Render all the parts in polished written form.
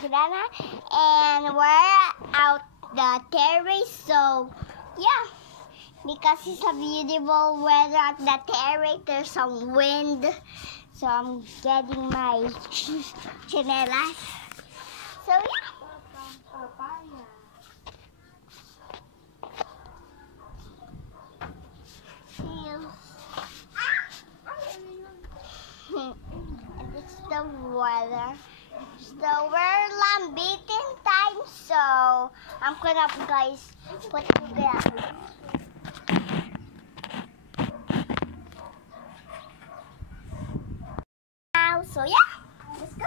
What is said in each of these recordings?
Grana, and we're out the terrace. So yeah, because it's a beautiful weather at the terrace. There's some wind, so I'm getting my chinelas. So yeah. And it's the weather. So we're lambitin time, so I'm gonna guys put together. Now, so yeah, let's go.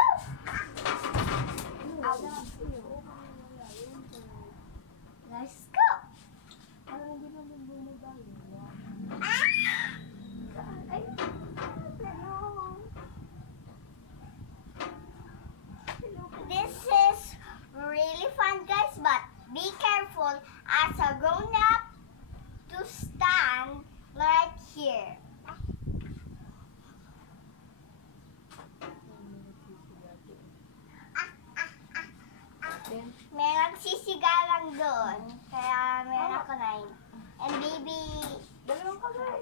Let's go. This is really fun, guys, but be careful as a grown-up to stand right here. May nagsisigalan doon, kaya meron ako na yun. And baby, Dalawang kamay.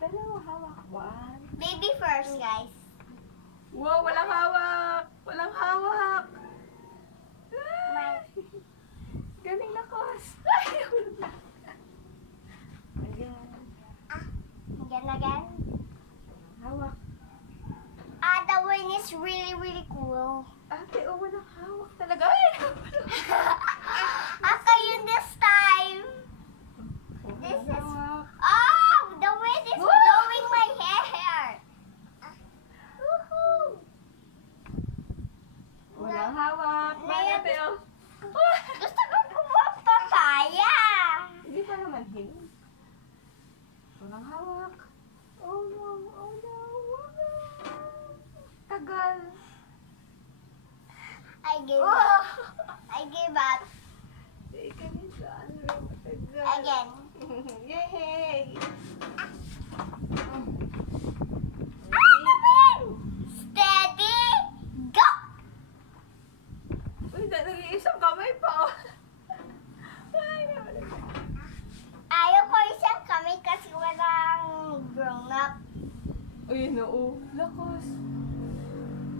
Dalawang hawak. One. baby first, guys. Wow, walang hawak. Walang hawak. My, Galing na, Kos. again. Hawak. The wind is really, really cool. Ate, oh, walang hawak talaga. Ay, Ako yun this time. This is... hawak. Oh, the wind is blowing my hair. Woohoo! Walang hawak. Bye, ate, oh. Gusto ko kumuha papaya. Hindi pa naman hin. Walang hawak. Oh no, oh no, oh no. Tagal. I gave Oh! up. I gave up. Tagal. Again. Yay! The wind! Steady! Go! Uy, nag-iisang kamay pa, oh. Ay, nawala. Ayaw ko isang kami kasi walang grown up. Uy, no. Lakas.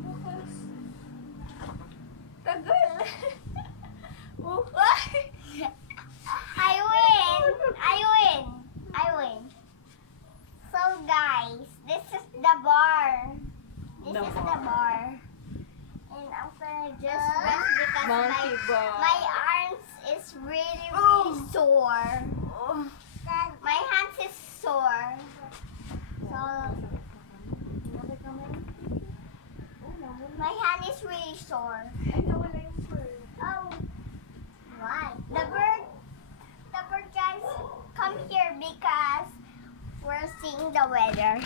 Lakas. Tagal. Oh, ay. I win! I win! I win! So guys, this is the bar. This The is the bar. bar. And I'm gonna just rest because Monkey bar. my arms is really, really sore. Oh. My hands is sore. So my hand is really sore. Ay, nawala yung bird. Oh, why? The bird guys, come here because we're seeing the weather.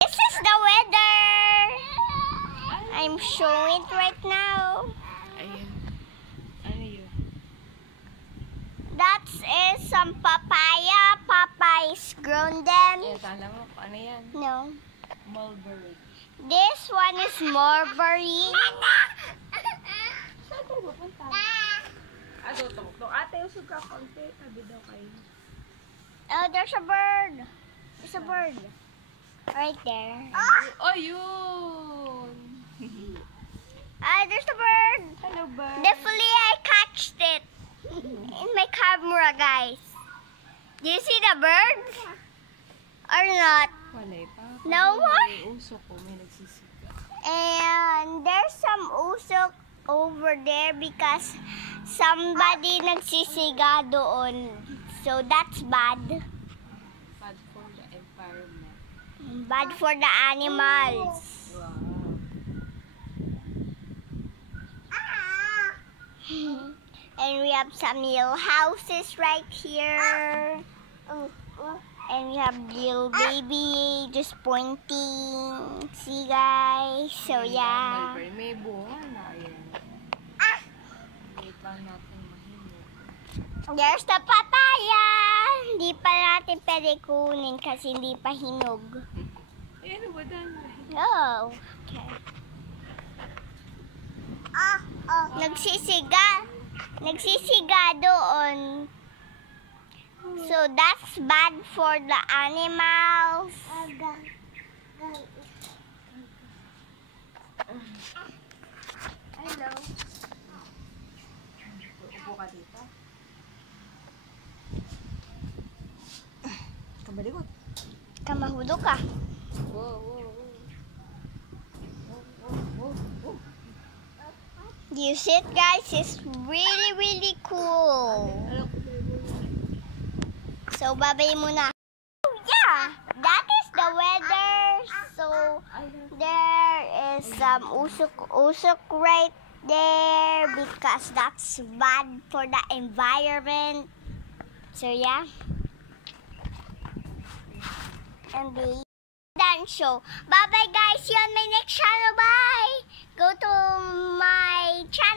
This is the weather. I'm showing it right now. Ayun. Ano yun? That is some papaya. Papaya is grown them. Kala mo, ano yan? No. Mulberry. This one is mulberry. Saan tayo pupunta? Tumuktok. Ate, usog ka konti. Sabi daw kayo. Oh, there's a bird. There's a bird. Right there. Oh, yun! There's a bird. Hello, bird. Definitely I catched it in my camera, guys. Do you see the bird? Or not? Wala pa. No more? May uso ko, may nagsisiga. And there's some usok over there because somebody nagsisiga doon. So that's bad. Bad for the environment. Bad for the animals. Wow. And we have some little houses right here. And we have little baby just pointing. See guys? So yeah. Mulberry. May bunga na. Ayan. Wait lang natin mahinog. There's the papaya. Hindi pa natin pwede kunin kasi hindi pa hinog. Ayan, wala na. Oh, okay. Nagsisiga doon. So that's bad for the animals. Hello. Upo ka dito. Kabalikot. Kamahudo ka. Whoa. You see it, guys? It's really, really cool. So, babay muna. Oh, yeah! That is the weather. So, there is some usok right there because that's bad for the environment. So, yeah. And the dance show. Bye-bye, guys. See you on my next channel. Bye! Go to my channel.